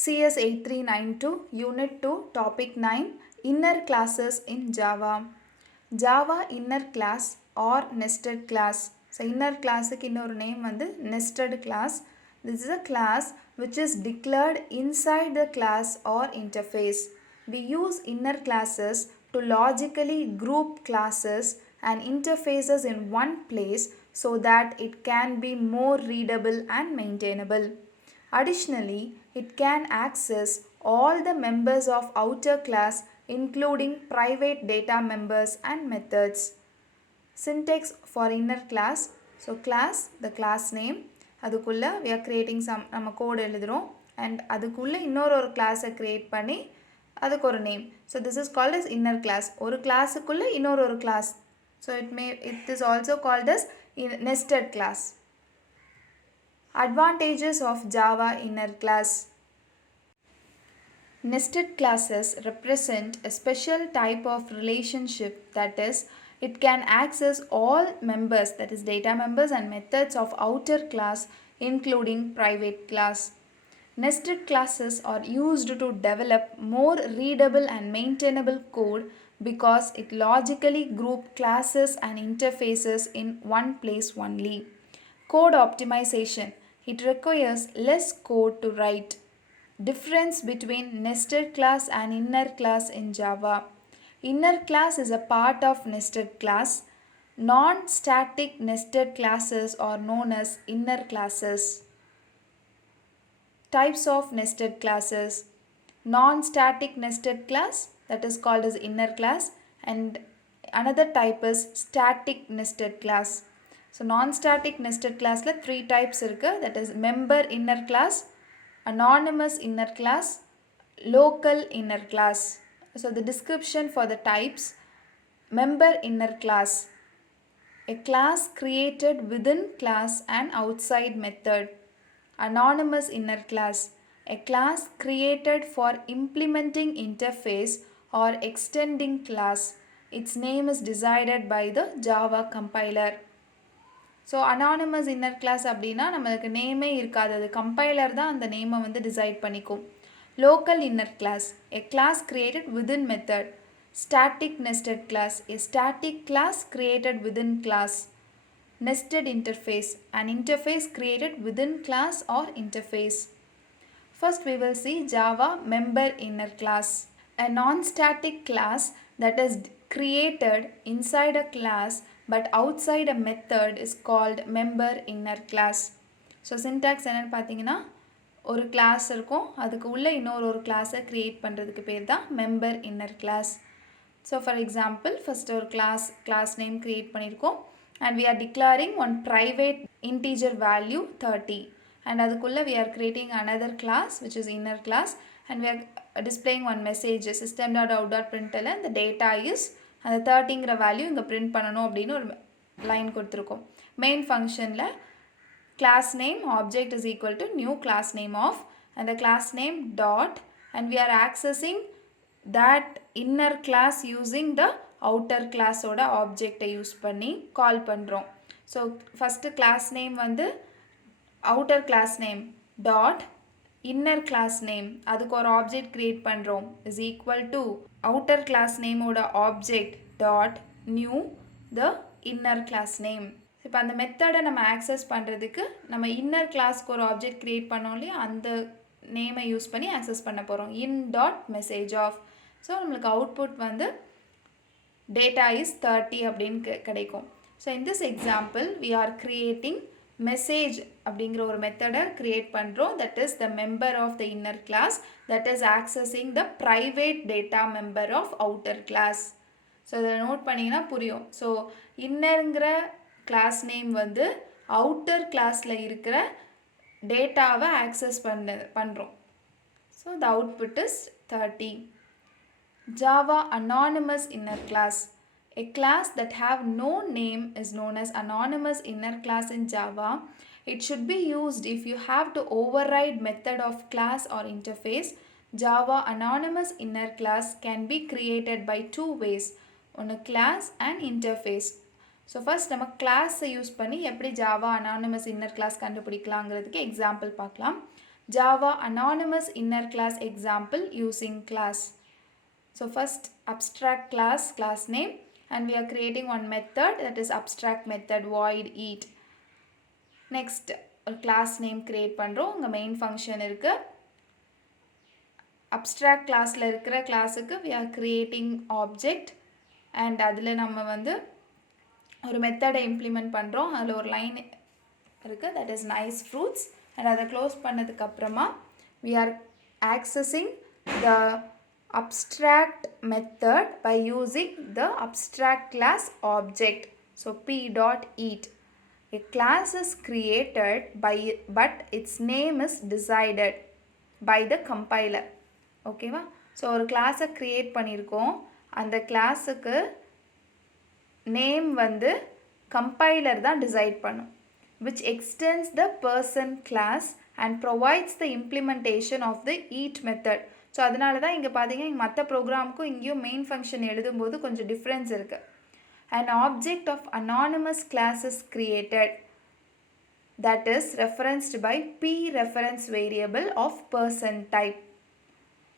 CS 8392 Unit 2 Topic 9 Inner Classes in Java. Java inner class or nested class. So inner class க்கு இன்னொரு name வந்து nested class. This is a class which is declared inside the class or interface. We use inner classes to logically group classes and interfaces in one place so that it can be more readable and maintainable. Additionally, it can access all the members of outer class including private data members and methods. Syntax for inner class. So class, the class name. அதுக்குள்ள we are creating some நம்ம code எழுதுறோம் and அதுக்குள்ள இன்னொரு class create பண்ணி அதுக்கு ஒரு name. So this is called as inner class. ஒரு classக்குள்ள இன்னொரு class. So it is also called as nested class. Advantages of Java inner class. Nested classes represent a special type of relationship, that is, it can access all members, that is data members and methods of outer class including private class. Nested classes are used to develop more readable and maintainable code because it logically groups classes and interfaces in one place only. Code optimization. It requires less code to write. Difference between nested class and inner class in Java. Inner class is a part of nested class. Non-static nested classes are known as inner classes. Types of nested classes. Non-static nested class, that is called as inner class, and another type is static nested class. So non-static nested class la three types irukku, that is member inner class, anonymous inner class, local inner class. So the description for the types. Member inner class, a class created within class and outside method. Anonymous inner class, a class created for implementing interface or extending class. Its name is decided by the Java compiler. So anonymous inner class அப்படின்னா நம்மளுக்கு நேமே இருக்காது, அது compiler தான் அந்த நேமை வந்து decide பண்ணிக்கும். Local inner class, a class created within method. Static nested class, a static class created within class. Nested interface, an interface created within class or interface. First we will see Java member inner class, a non-static class that is created inside a class but outside a method is called member inner class. So syntax என்னன்னு பார்த்தீங்கன்னா, ஒரு class இருக்கும், அதுக்கு உள்ள இன்னொரு கிளாஸை create பண்ணுறதுக்கு பேர் தான் member inner class. So for example, first ஒரு class name create பண்ணியிருக்கோம் and we are declaring one private integer value 30 and அதுக்குள்ள we are creating another class which is inner class and we are displaying one message system.out.println the data is அந்த 30ங்கிற value இங்கே print பண்ணணும் அப்படின்னு ஒரு line கொடுத்துருக்கோம். Main ஃபங்க்ஷனில் class name object is equal to new class name of அந்த class name dot and we are accessing that inner class using the outer கிளாஸோட ஆப்ஜெக்டை யூஸ் பண்ணி கால் பண்ணுறோம். ஸோ ஃபஸ்ட்டு கிளாஸ் நேம் வந்து outer class name dot inner class name, அதுக்கு ஒரு object create பண்ணுறோம் is equal to outer class நேமோட object dot new the inner class name. இப்போ அந்த மெத்தடை நம்ம ஆக்சஸ் பண்ணுறதுக்கு நம்ம இன்னர் கிளாஸ்க்கு ஒரு ஆப்ஜெக்ட் கிரியேட் பண்ணோம் இல்லையா, அந்த நேமை யூஸ் பண்ணி ஆக்சஸ் பண்ண போகிறோம். In dot message of. So நம்மளுக்கு அவுட்புட் வந்து டேட்டா இஸ் 30 அப்படின்னு கிடைக்கும். So in this example we are creating message அப்படிங்கிற ஒரு மெத்தடை கிரியேட் பண்ணுறோம், that is the member of the inner class that is accessing the private data member of outer class. So இதை note பண்ணிங்கன்னா புரியும். ஸோ இன்னருங்கிற கிளாஸ் நேம் வந்து அவுட்டர் கிளாஸில் இருக்கிற டேட்டாவை ஆக்சஸ் பண்ணுறோம். So the output is 30. Java anonymous inner class. A class that have no name is known as anonymous inner class in Java. It should be used if you have to override method of class or interface. Java anonymous inner class can be created by two ways, on a class and interface. So first நம்ம class use பண்ணி எப்படி Java anonymous inner class கண்டுபிடிக்கலாங்கிறதுக்கு example பார்க்கலாம். Java anonymous inner class example using class. So first abstract class name, and we are creating one method, that is abstract method void eat. Next class name create பண்றோம். உங்க main function இருக்கு. abstract classல இருக்கிற classக்கு we are creating object, and அதில் நம்ம வந்து ஒரு மெத்தடை implement பண்ணுறோம். அதில் ஒரு லைன் இருக்குது, that is nice fruits, and அதை க்ளோஸ் பண்ணதுக்கு அப்புறமா we are accessing the abstract method by using the abstract class object. So p.eat. A class is created but its name is decided by the compiler. ஓகேவா? So ஒரு கிளாஸை create பண்ணியிருக்கோம், அந்த கிளாஸுக்கு name வந்து கம்பைலர் தான் டிசைட் பண்ணும், which extends the person class and provides the implementation of the eat method. So அதனால தான் இங்கே பார்த்தீங்கன்னா மற்ற ப்ரோக்ராமுக்கும் இங்கேயும் மெயின் ஃபங்க்ஷன் எழுதும்போது கொஞ்சம் டிஃப்ரென்ஸ் இருக்குது. An object of anonymous class is created that is referenced by p reference variable of person type.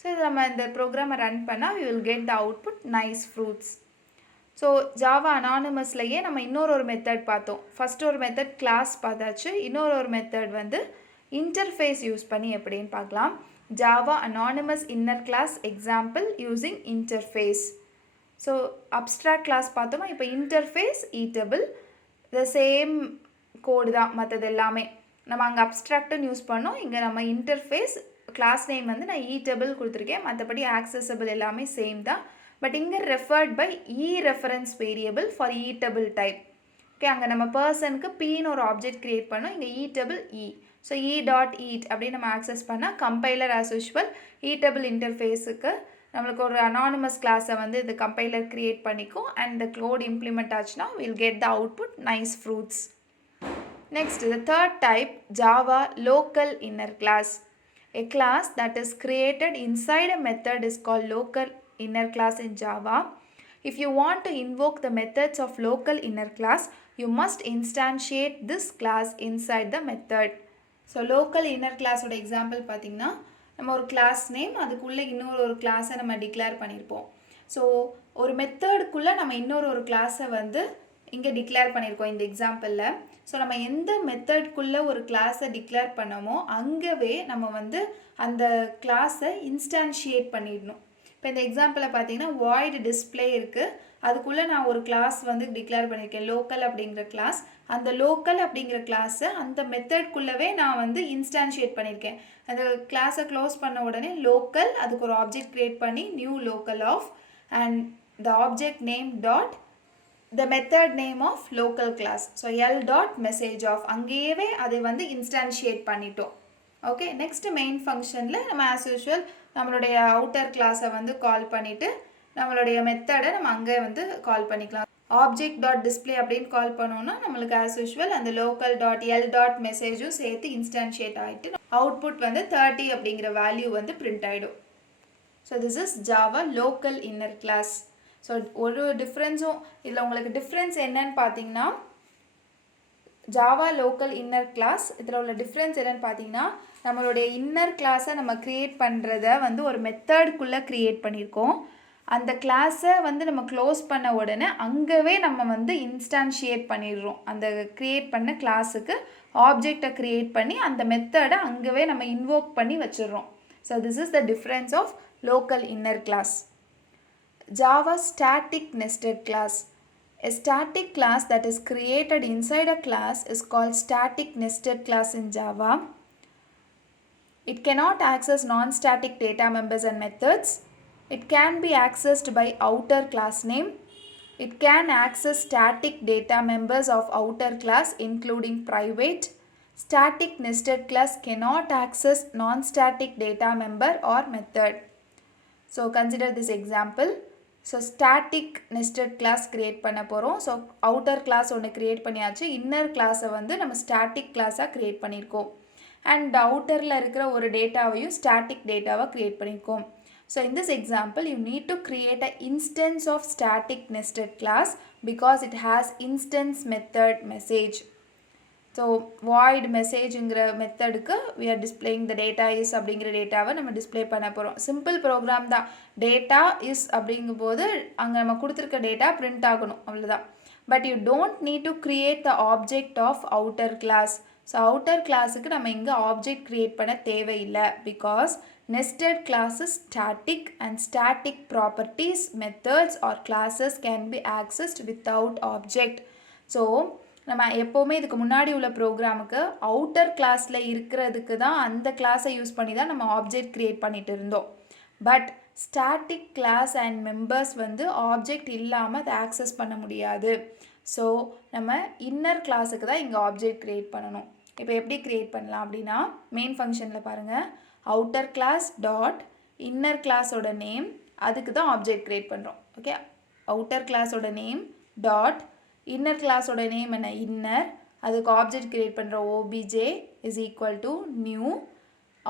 So இது நம்ம இந்த ப்ரோக்ராமை ரன் பண்ணால் we will get the output nice fruits. So Java அனானிமஸ்லையே நம்ம இன்னொரு மெத்தட் பார்த்தோம். ஃபஸ்ட்டு ஒரு மெத்தட் கிளாஸ் பார்த்தாச்சு, இன்னொரு மெத்தட் வந்து இன்டர்ஃபேஸ் யூஸ் பண்ணி எப்படின்னு பார்க்கலாம். Java anonymous inner class example using interface. So abstract class பார்த்தோமா, இப்போ interface eatable the same code தான், மற்றது எல்லாமே நம்ம அங்கே அப்ஸ்ட்ராக்ட்னு யூஸ் பண்ணோம். இங்கே நம்ம இன்டர்ஃபேஸ் கிளாஸ் நேம் வந்து நான் ஈட்டபிள் கொடுத்துருக்கேன், மற்றபடி ஆக்சசபிள் எல்லாமே சேம் தான். பட் இங்கே referred by e reference variable for eatable type. Okay, அங்கே நம்ம பர்சனுக்கு பின்னு ஒரு ஆப்ஜெக்ட் க்ரியேட் பண்ணோம், இங்கே ஈட்டபிள் இ. ஸோ e.eat அப்படின்னு நம்ம ஆக்சஸ் பண்ணால் கம்பைலர் ஆஸ் யூஷுவல் ஈட்டபிள் இன்டர்ஃபேஸுக்கு நம்மளுக்கு ஒரு அனானிமஸ் கிளாஸை வந்து இது கம்பைலர் க்ரியேட் பண்ணிக்கும், அண்ட் இந்த கோட் இம்ப்ளிமெண்ட் ஆச்சுன்னா will get the output nice fruits. Next the third type, Java local inner class. A class that is created inside a method is called local inner class in Java. If you want to invoke the methods of local inner class, you must instantiate this class inside the method. So local inner class ஓட example பார்த்திங்கன்னா, நம்ம ஒரு class name, அதுக்குள்ளே இன்னொரு கிளாஸை நம்ம declare பண்ணியிருப்போம். So ஒரு மெத்தடுக்குள்ளே நம்ம இன்னொரு கிளாஸை வந்து இங்கே டிக்ளேர் பண்ணியிருக்கோம் இந்த எக்ஸாம்பிளில். ஸோ நம்ம எந்த மெத்தட்குள்ளே ஒரு கிளாஸை டிக்ளேர் பண்ணமோ அங்கவே நம்ம வந்து அந்த கிளாஸை இன்ஸ்டான்ஷியேட் பண்ணிடணும். இப்போ இந்த எக்ஸாம்பிளில் பார்த்தீங்கன்னா வாய்டு டிஸ்பிளே இருக்குது, அதுக்குள்ளே நான் ஒரு கிளாஸ் வந்து டிக்ளேர் பண்ணியிருக்கேன் லோக்கல் அப்படிங்கிற கிளாஸ். அந்த லோக்கல் அப்படிங்கிற கிளாஸை அந்த மெத்தட்குள்ளவே நான் வந்து இன்ஸ்டான்ஷியேட் பண்ணியிருக்கேன். அந்த கிளாஸை க்ளோஸ் பண்ண உடனே லோக்கல், அதுக்கு ஒரு ஆப்ஜெக்ட் க்ரியேட் பண்ணி new local of, and the object name dot the method name of local class. So l dot message of, அங்கேயே அதை வந்து இன்ஸ்டான்ஷியேட் பண்ணிட்டோம். ஓகே, நெக்ஸ்ட் மெயின் ஃபங்க்ஷனில் நம்ம ஆஸ் யூஷுவல் நம்மளுடைய அவுட்டர் கிளாஸை வந்து கால் பண்ணிவிட்டு நம்மளுடைய மெத்தடை நம்ம அங்கே வந்து கால் பண்ணிக்கலாம். ஆப்ஜெக்ட் டாட் டிஸ்பிளே அப்படின்னு கால் பண்ணோன்னா நம்மளுக்கு ஆஸ் யூஷுவல் அந்த லோக்கல் டாட் எல் டாட் மெசேஜும் சேர்த்து இன்ஸ்டான்ஷியேட் ஆகிட்டு அவுட்புட் வந்து 30 அப்படிங்கிற வேல்யூ வந்து பிரிண்ட் ஆகிடும். So this is Java local inner class. So ஒரு டிஃப்ரென்ஸும் இதில் உங்களுக்கு டிஃப்ரென்ஸ் என்னன்னு பார்த்தீங்கன்னா, ஜாவா லோக்கல் இன்னர் கிளாஸ் இதில் உள்ள டிஃப்ரென்ஸ் என்னென்னு பார்த்தீங்கன்னா, நம்மளுடைய இன்னர் கிளாஸை நம்ம க்ரியேட் பண்ணுறத வந்து ஒரு மெத்தடுக்குள்ளே க்ரியேட் பண்ணியிருக்கோம். அந்த கிளாஸை வந்து நம்ம க்ளோஸ் பண்ண உடனே அங்கவே நம்ம வந்து இன்ஸ்டான்ஷியேட் பண்ணிடுறோம். அந்த க்ரியேட் பண்ண கிளாஸுக்கு ஆப்ஜெக்டை க்ரியேட் பண்ணி அந்த மெத்தடை அங்கவே நம்ம இன்வோக் பண்ணி வச்சிடுறோம். So this is the difference of local inner class. Java static nested class. A static class that is created inside a class is called static nested class in Java. It cannot access non-static data members and methods. It can be accessed by outer class name. It can access static data members of outer class including private. Static nested class cannot access non-static data member or method. So consider this example. So static nested class create பண்ண போகிறோம். So outer class ஒன்று create பண்ணியாச்சு, inner கிளாஸை வந்து நம்ம static கிளாஸாக create பண்ணியிருக்கோம். And அவுட்டரில் இருக்கிற ஒரு டேட்டாவையும் ஸ்டாட்டிக் டேட்டாவாக க்ரியேட் பண்ணியிருக்கோம். So in this example you need to create a instance of static nested class because it has instance method message. So void மெசேஜுங்கிற மெத்தடுக்கு we are displaying the data is அப்படிங்கிற டேட்டாவை நம்ம டிஸ்பிளே பண்ண போகிறோம். Simple program தான். Data is அப்படிங்கும்போது அங்கே நம்ம கொடுத்துருக்க டேட்டா பிரிண்ட் ஆகணும், அவ்வளோதான். But you don't need to create the object of outer class. So outer கிளாஸுக்கு நம்ம இங்கே ஆப்ஜெக்ட் க்ரியேட் பண்ண தேவையில்லை. Because nested classes static and static properties, methods or classes can be accessed without object. So நம்ம எப்போவுமே இதுக்கு முன்னாடி உள்ள ப்ரோக்ராமுக்கு அவுட்டர் கிளாஸில் இருக்கிறதுக்கு தான் அந்த கிளாஸை யூஸ் பண்ணி தான் நம்ம ஆப்ஜெக்ட் க்ரியேட் பண்ணிட்டு இருந்தோம். But static class and members வந்து ஆப்ஜெக்ட் இல்லாமல் அதை ஆக்சஸ் பண்ண முடியாது. ஸோ நம்ம இன்னர் கிளாஸுக்கு தான் இங்கே ஆப்ஜெக்ட் க்ரியேட் பண்ணணும். இப்போ எப்படி க்ரியேட் பண்ணலாம் அப்படின்னா, மெயின் ஃபங்க்ஷனில் பாருங்கள், அவுட்டர் கிளாஸ் டாட் இன்னர் கிளாஸோட நேம், அதுக்கு தான் ஆப்ஜெக்ட் க்ரியேட் பண்ணுறோம். ஓகே, அவுட்டர் கிளாஸோட நேம் டாட் இன்னர் கிளாஸோட நேம் என்ன, இன்னர், அதுக்கு ஆப்ஜெக்ட் க்ரியேட் பண்ணுறோம் OBJ is equal to new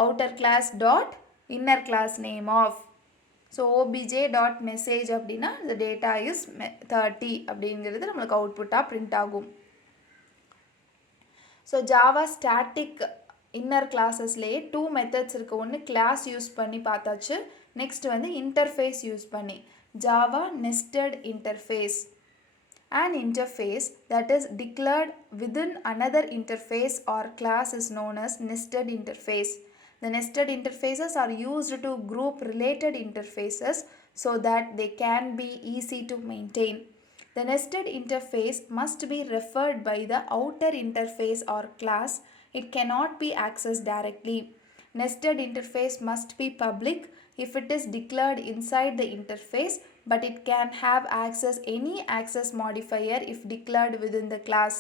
outer class dot inner class name of. So OBJ dot message அப்படின்னா இந்த டேட்டா இஸ் 30 அப்படிங்கிறது நம்மளுக்கு அவுட்புட்டாக பிரிண்ட் ஆகும். ஸோ ஜாவா ஸ்டாட்டிக் இன்னர் கிளாஸஸ்லேயே 2 மெத்தட்ஸ் இருக்குது. ஒன்று கிளாஸ் யூஸ் பண்ணி பார்த்தாச்சு, நெக்ஸ்ட் வந்து இன்டர்ஃபேஸ் யூஸ் பண்ணி. Java nested interface. An interface that is declared within another interface or class is known as nested interface. The nested interfaces are used to group related interfaces so that they can be easy to maintain. The nested interface must be referred by the outer interface or class. It cannot be accessed directly. Nested interface must be public if it is declared inside the interface, but it can have any access modifier if declared within the class.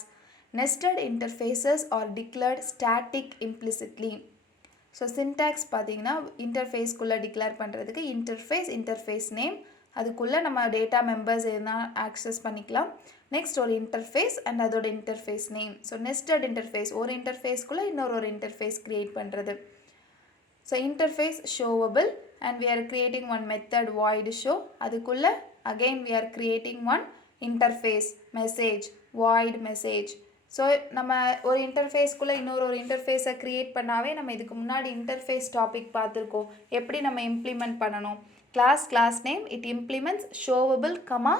Nested interfaces are declared static implicitly. So syntax பார்த்தீங்கன்னா இன்டர்ஃபேஸ்க்குள்ளே declare பண்ணுறதுக்கு interface name, அதுக்குள்ளே நம்ம data members எதுனா access பண்ணிக்கலாம். Next ஒரு interface and அதோட interface name. So nested interface, ஒரு இன்டர்ஃபேஸ்க்குள்ளே இன்னொரு இன்டர்ஃபேஸ் க்ரியேட் பண்ணுறது. So interface showable and we are creating one method void show. அதுக்குள்ள again we are creating one interface message void message. So நம்ம ஒரு இன்டர்ஃபேஸ்க்குள்ளே இன்னொரு இன்டர்ஃபேஸை க்ரியேட் பண்ணாவே நம்ம இதுக்கு முன்னாடி இன்டர்ஃபேஸ் டாபிக் பார்த்துருக்கோம், எப்படி நம்ம இம்ப்ளிமெண்ட் பண்ணணும். Class name it implements showable comma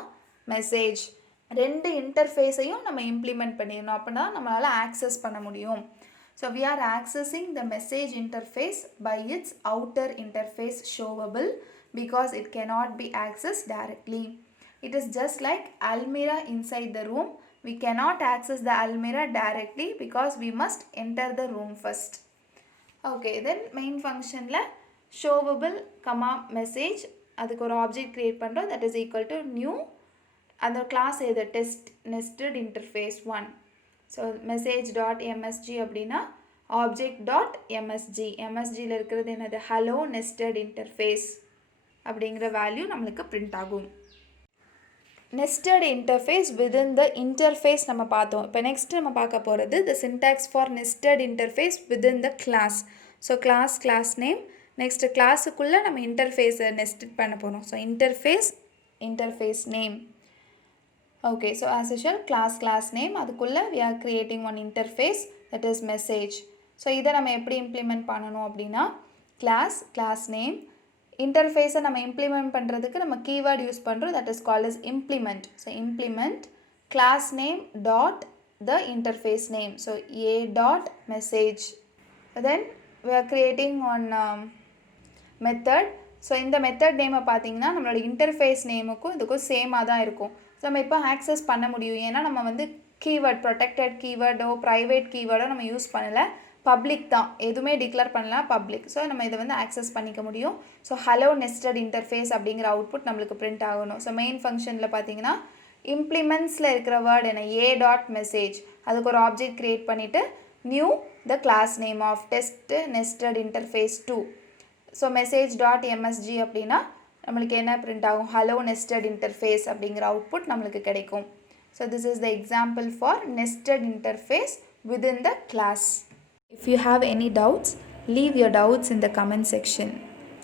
message. 2 இன்டர்ஃபேஸையும் நம்ம இம்ப்ளிமெண்ட் பண்ணிடணும், அப்படின்னா நம்மளால் ஆக்சஸ் பண்ண முடியும். So we are accessing the message interface by its outer interface showable because it cannot be accessed directly. It is just like Almira inside the room. We cannot access the Almira directly because we must enter the room first. Okay, then main function la showable comma message, அதுக்கு ஒரு object create பண்ணுறோம், that is equal to new, அந்த கிளாஸ் எது test nested interface 1. So message dot MSG அப்படின்னா object dot MSG, எம்எஸ்ஜியில் இருக்கிறது என்னது, ஹலோ நெஸ்டட் இன்டர்ஃபேஸ் அப்படிங்கிற வேல்யூ நம்மளுக்கு பிரிண்ட் ஆகும். Nested interface within the interface நம்ம பார்த்தோம். இப்போ நெக்ஸ்ட் நம்ம பார்க்க போகிறது the syntax for nested interface within the class. So class name, next கிளாஸுக்குள்ளே நம்ம இன்டர்ஃபேஸை நெஸ்டட் பண்ண போகிறோம். So interface name. Okay, so as usual class name, அதுக்குள்ள we are creating one interface that is message. So இதை நம்ம எப்படி implement பண்ணணும் அப்படின்னா, class name, interface நம்ம implement பண்ணுறதுக்கு நம்ம keyword யூஸ் பண்ணுறோம், that is called as implement. So implement class name dot the interface name. So a dot message. Then we are creating one method. So இந்த method நேமை பார்த்தீங்கன்னா நம்மளோட interface நேமுக்கும் இதுக்கும் சேமாக தான் இருக்கும். ஸோ நம்ம இப்போ ஆக்சஸ் பண்ண முடியும், ஏன்னா நம்ம வந்து கீவேர்ட் ப்ரொடெக்டட் கீவேர்டோ ப்ரைவேட் கீவேர்டோ நம்ம யூஸ் பண்ணலை, பப்ளிக் தான், எதுவுமே டிக்ளேர் பண்ணலாம் பப்ளிக். ஸோ நம்ம இதை வந்து ஆக்சஸ் பண்ணிக்க முடியும். ஸோ ஹலோ நெஸ்டட் இன்டர்ஃபேஸ் அப்படிங்கிற அவுட்புட் நம்மளுக்கு பிரிண்ட் ஆகணும். ஸோ மெயின் ஃபங்க்ஷனில் பார்த்தீங்கன்னா இம்ப்ளிமெண்ட்ஸில் இருக்கிற வேர்டு என்ன, ஏ டாட் மெசேஜ், அதுக்கு ஒரு ஆப்ஜெக்ட் க்ரியேட் பண்ணிவிட்டு new the class name of test nested interface 2. So message dot MSG அப்படின்னா நம்மளுக்கு என்ன பிரிண்ட் ஆகும், ஹலோ நெஸ்டட் இன்டர்ஃபேஸ் அப்படிங்கிற அவுட்புட் நம்மளுக்கு கிடைக்கும். So this is the example for nested interface within the class. If you have any doubts, leave your doubts in the comment section.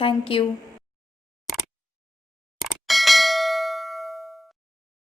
Thank you.